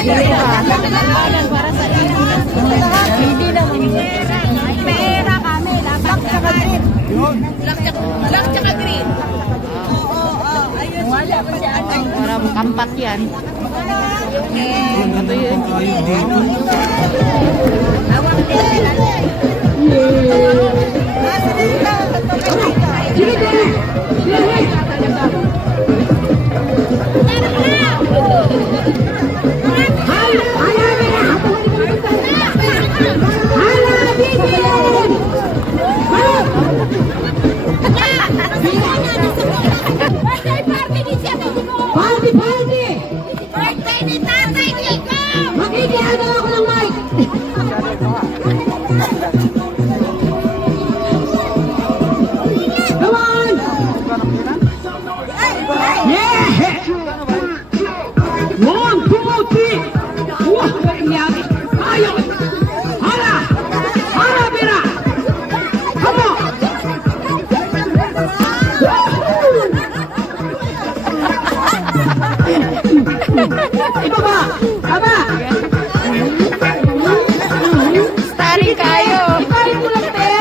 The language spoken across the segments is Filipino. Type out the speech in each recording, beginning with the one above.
para sa hindi naman. Pera kami, black tsaka green. Black tsaka green. Wala pa siya. Para kampat yan. Ito yun. Starring kayo. Starring mo lang, te.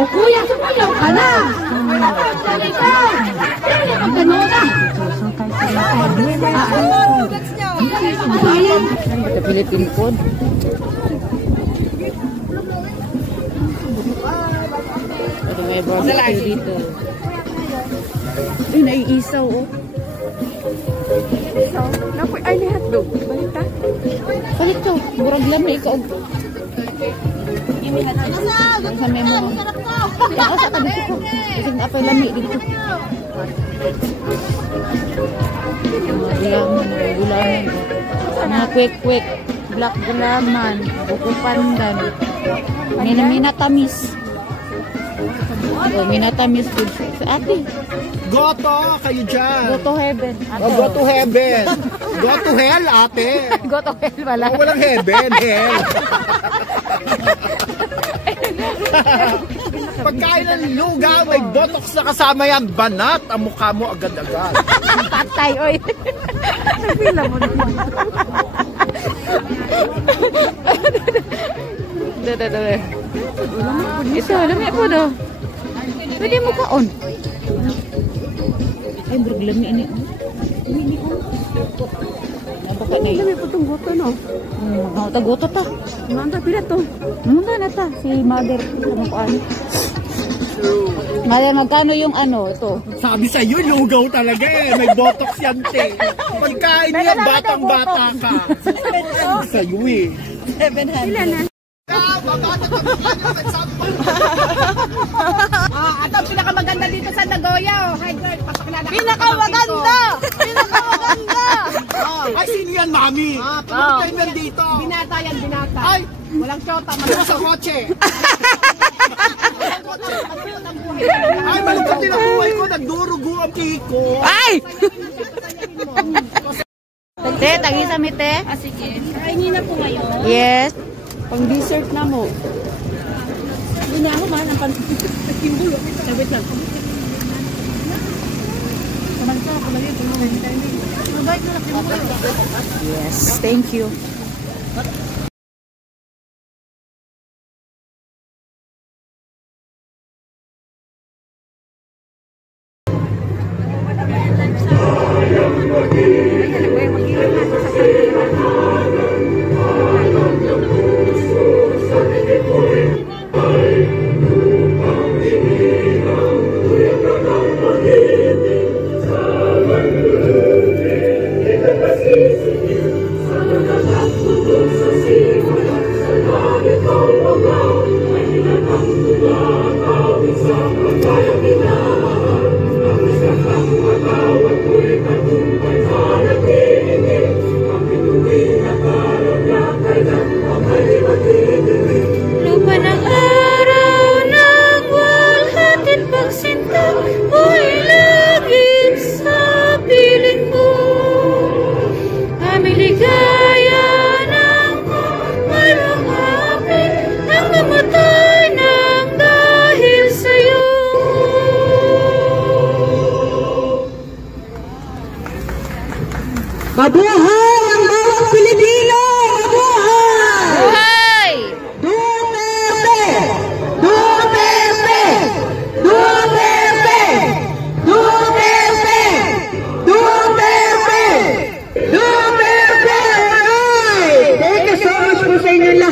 O kuya, sumayaw ka na. Starring ka. Starring ka gano'n. Ito Philippine food. Ito may barbecue dito. Ay, naiisaw, oh. Isaw? Napoy, ay, ni hotdog. Balik ta? Balik to. Burag lang na ikaw. Sa memo. Ako sa tabi ko. Kasi apay lami dito. Gulaman. Mga quick. Black gulaman. Buko pandan. Minatamis. Minatamis food. Ate. Goto kayo dyan. Go to heaven. Oh, go to heaven. Go to hell, ate. Go to hell wala. Oh, walang heaven, hell. Pagkain ng lugaw, may botox na kasama yan. Banat ang mukha mo agad-agad. Patay, oy. Napila mo naman. Ito, lami po do. Pwede mo kaon. Ay, bergelami ini. Ini oh. Napaka na. Lami po itong goto, no? Mga goto ta. Manda pila to. Manda na ta. Si mother. Mother, magkano yung ano, ito? Sabi sa'yo, lugaw talaga eh. May botox yan, te. Pagkain niya, batang-bata ka. Sa'yo eh. 700. Ilan na? Ito pinakamaganda dito sa Nagoya. Hi girl, papaklala. Pinakamaganda! Pinakamaganda! Ay, sino yan, mami? Pagkain yan dito. Binata yan, binata. Ay, walang syota. ano sa kotse? Ay, malungkot din ang buhay ko. Nagdurugo ang kiko. Ay! Te, tagisa mi te. Sige. Kainin na po ngayon. Yes. Pang dessert na mo. Hindi na ako man ang pantimbulo. Sabit lang. Yes, thank you.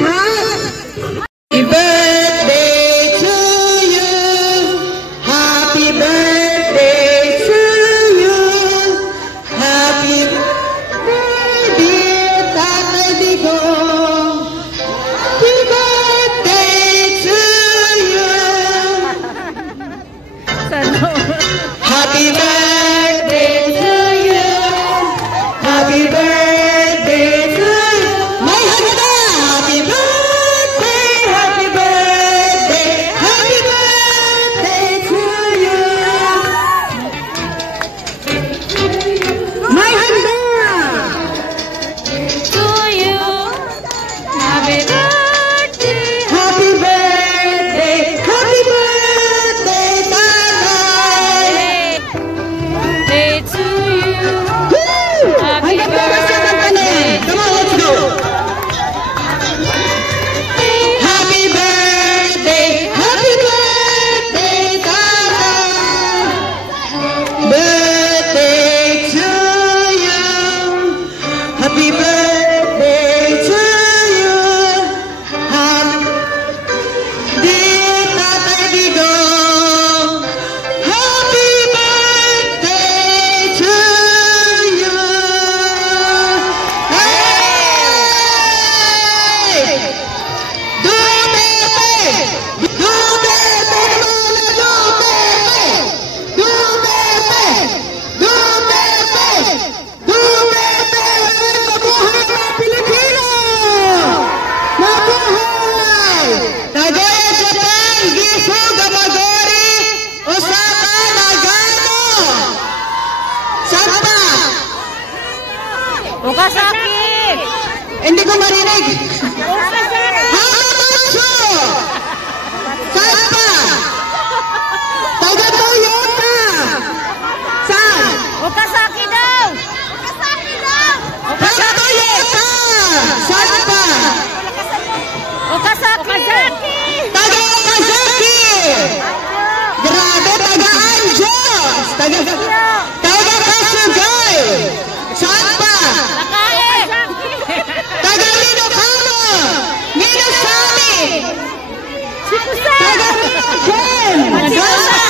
lahat. Happy birthday to you. Happy birthday to you. Happy birthday, Tatay Digong. Happy birthday to you. Happy birthday to you. Happy birthday to you. May hagda. Happy birthday, happy birthday, happy birthday to you. May hagda. To you. Happy birthday. Happy birthday, happy birthday, Tatay. Day to you. Happy Hanggang bukas na kanta na yan. Come on, let's go. Happy birthday, Tatay. Birthday to you. Happy birthday to you. Dear Tatay Digong, happy birthday to you. Hey! Duterte! Duterte! Duterte! Duterte! Duterte! Duterte! Mabuhay mga Pilipino! Mabuhay! Nagoya, Japan! Gifu, Gamagori! Osaka, Nagano! Saan pa? Okazaki. Hindi ko marinig! Hamamatsu! Saan pa? Taga Toyota! Saan? Okazaki daw. Taga Toyota! Saan pa? Okazaki. Taga Okazaki! Grabe, taga Anjos! Taga Kasugay! Saan pa? Nakae. Taga Minokamo! Minasami! Sikusa. Taga Minochem! Saan pa?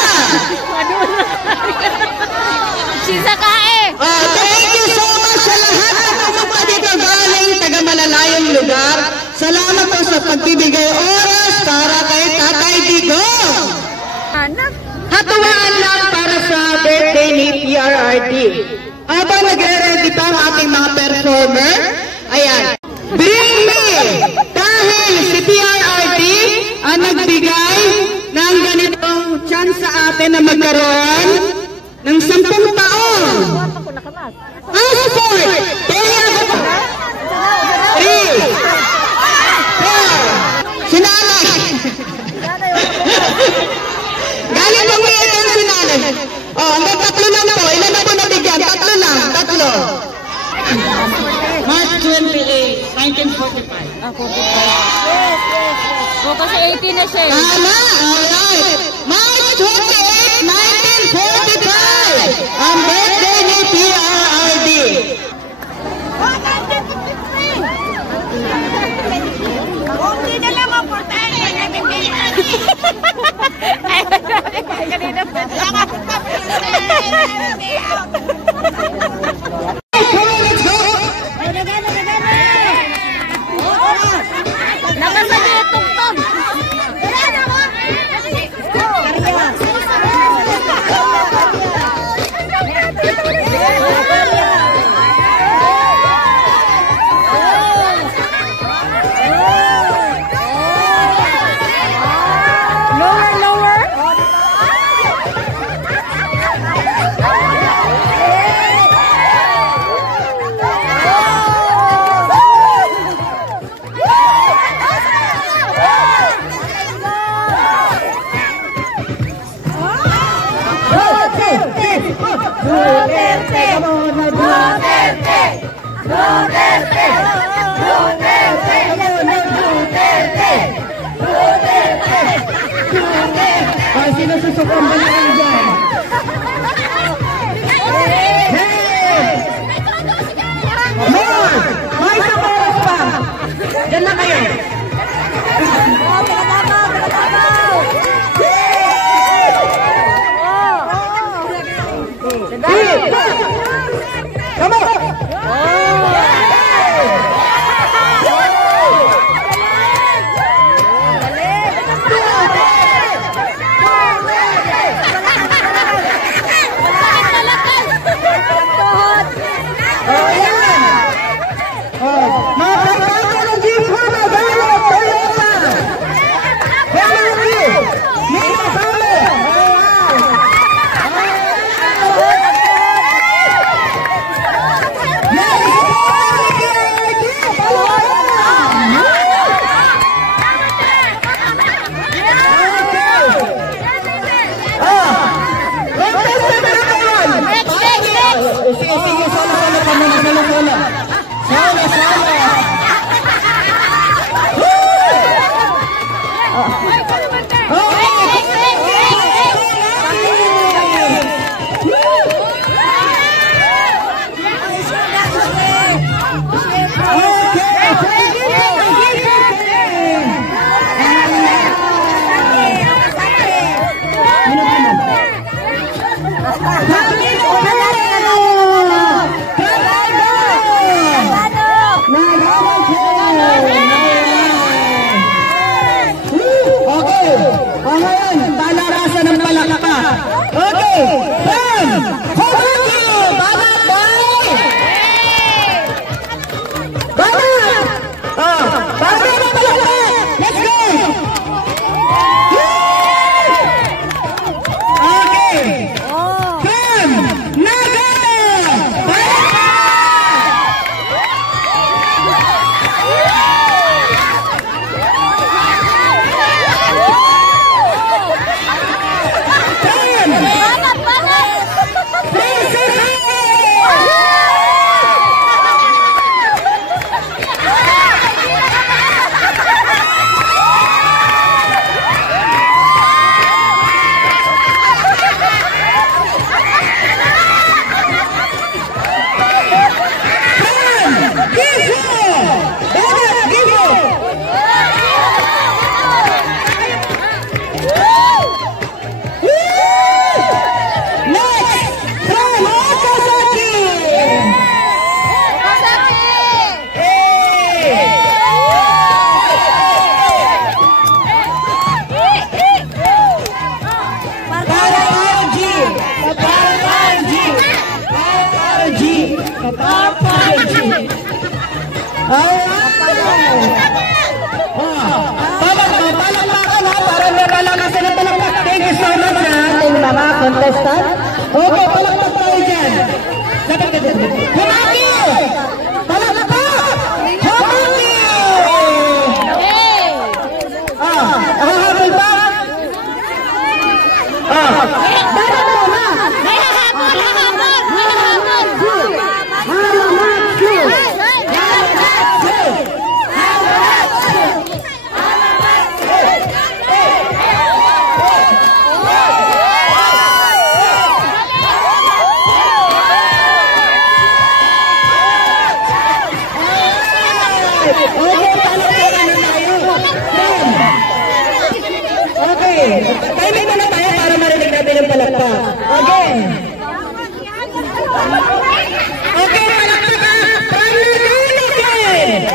Sisakae. Thank you so much sa lahat na pumunta dito galing taga malalayong lugar. Salamat po sa pagbibigay oras para kay Tatay Digong. Anak. Hatuwaan lang para sa birthday ni PRRD. Habang nagre-ready pa ang ating mga performer, ayan. Bring me! Dahil si PRRD ang nagbigay ng ganitong chance sa atin na magkaroon ng 10 taon. Ang support! 3, 4, sinanay! Galing mo mo yung sinanay. Hanggang 3 lang po. Ilan na po nabigyan? 3 lang. 3. March 28, 1945. O kasi 18 na siya. Tama! Alright! March 28, 1945! Ang birthday ni PRRD. Hindi na lang ang portal. Kanina pa. Nakasali yung tugtog. Sino susukong ba na kayo dyan? Hey! More! May sa oras pa! Diyan lang kayo. mga contestant. Okay, palakpak tayo dyan. Humaki! Palakpak! Humaki! Nakahabol ba? Dapat mo ha! Timing na tayo para marinig natin yung palakpak. Okay. Okay, palakpak ka. Panaginikin!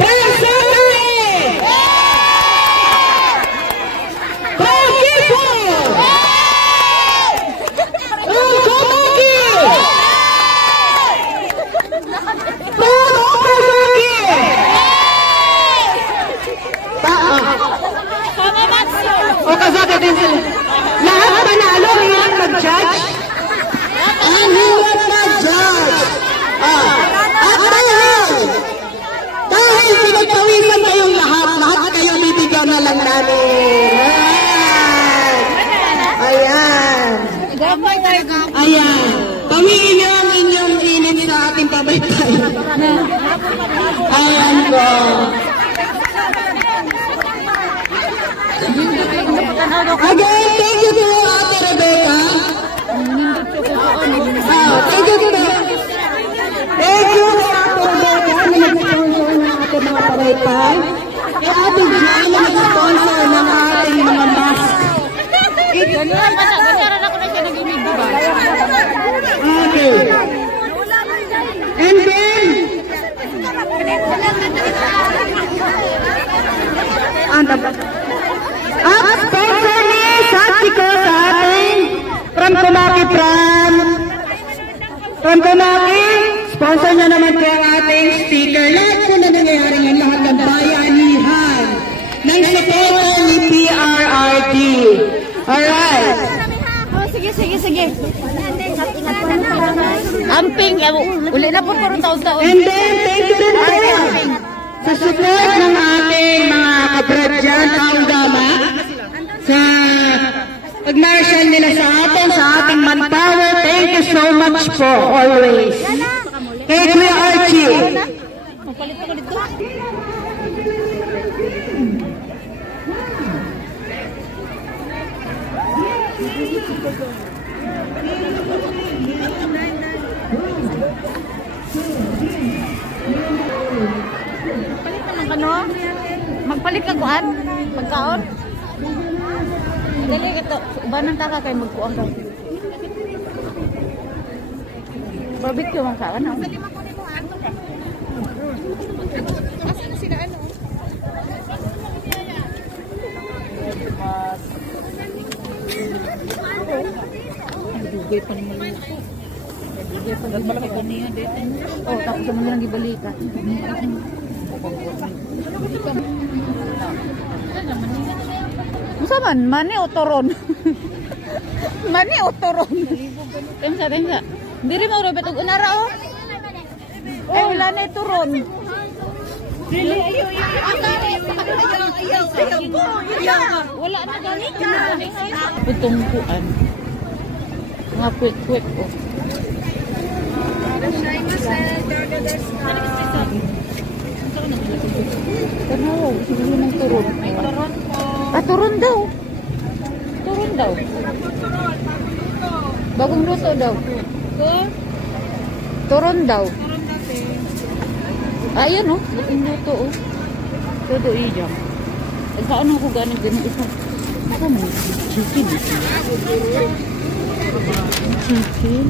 Pansakay! Pakipo! Kumaki! O kasama din sila. Lahat panalo, hirap mag-judge? Ang hirap mag-judge. Dahil pinagpawisan kayong lahat kayo bibigyan na lang namin. Ayan. Ayan. Pawiin niyo ang inyong init sa ating pabaytay. Ayan po. Again, thank you to Ate Rebecca. Thank you to Ate Rebecca na nag-sponsor ng ating mga pabaytay. Kay Ate Jan na nag-sponsor ng ating mga mask. Okay. And then, at sponsor ni Sachiko sa ating from Kumaki from Kumaki, sponsor niya naman po ang ating sticker. Lahat po na nangyayari ng lahat ng bayanihan ng supporter ni PRRD. Alright. Sige. Amping, uli na po karong taon-taon. And then, thank you din po sa support ng ating mga kabrad dyan, Kaugama, sa pag-marshal nila sa ating manpower. Thank you so much po, always. Kay Kuya Archie. Magpalit ako dito. Magpalit ka kuan? Pagkaon? Dali ka to. Ubanan ta ka kay magkuang ka. Barbecue man ka, ano? Sila ano? Dugay pa ni Maluko. Dugay pa ni Maluko niya dito. Oh, tapos naman lang gibalikan. Musa man, mani o toron? Mani o toron? Tensa. Diri mo robet og unara o? Eh wala na turon. Really? Wala na gani. Putong kuan. Mga kwek-kwek o. Tanaw, siguro ng turon. Turon daw. Turon daw. Bagong luto daw. Turon daw. Ayun o, bagong luto o. Todo iya. Saan ako ganang isa? Ano man? Chicken. Chicken.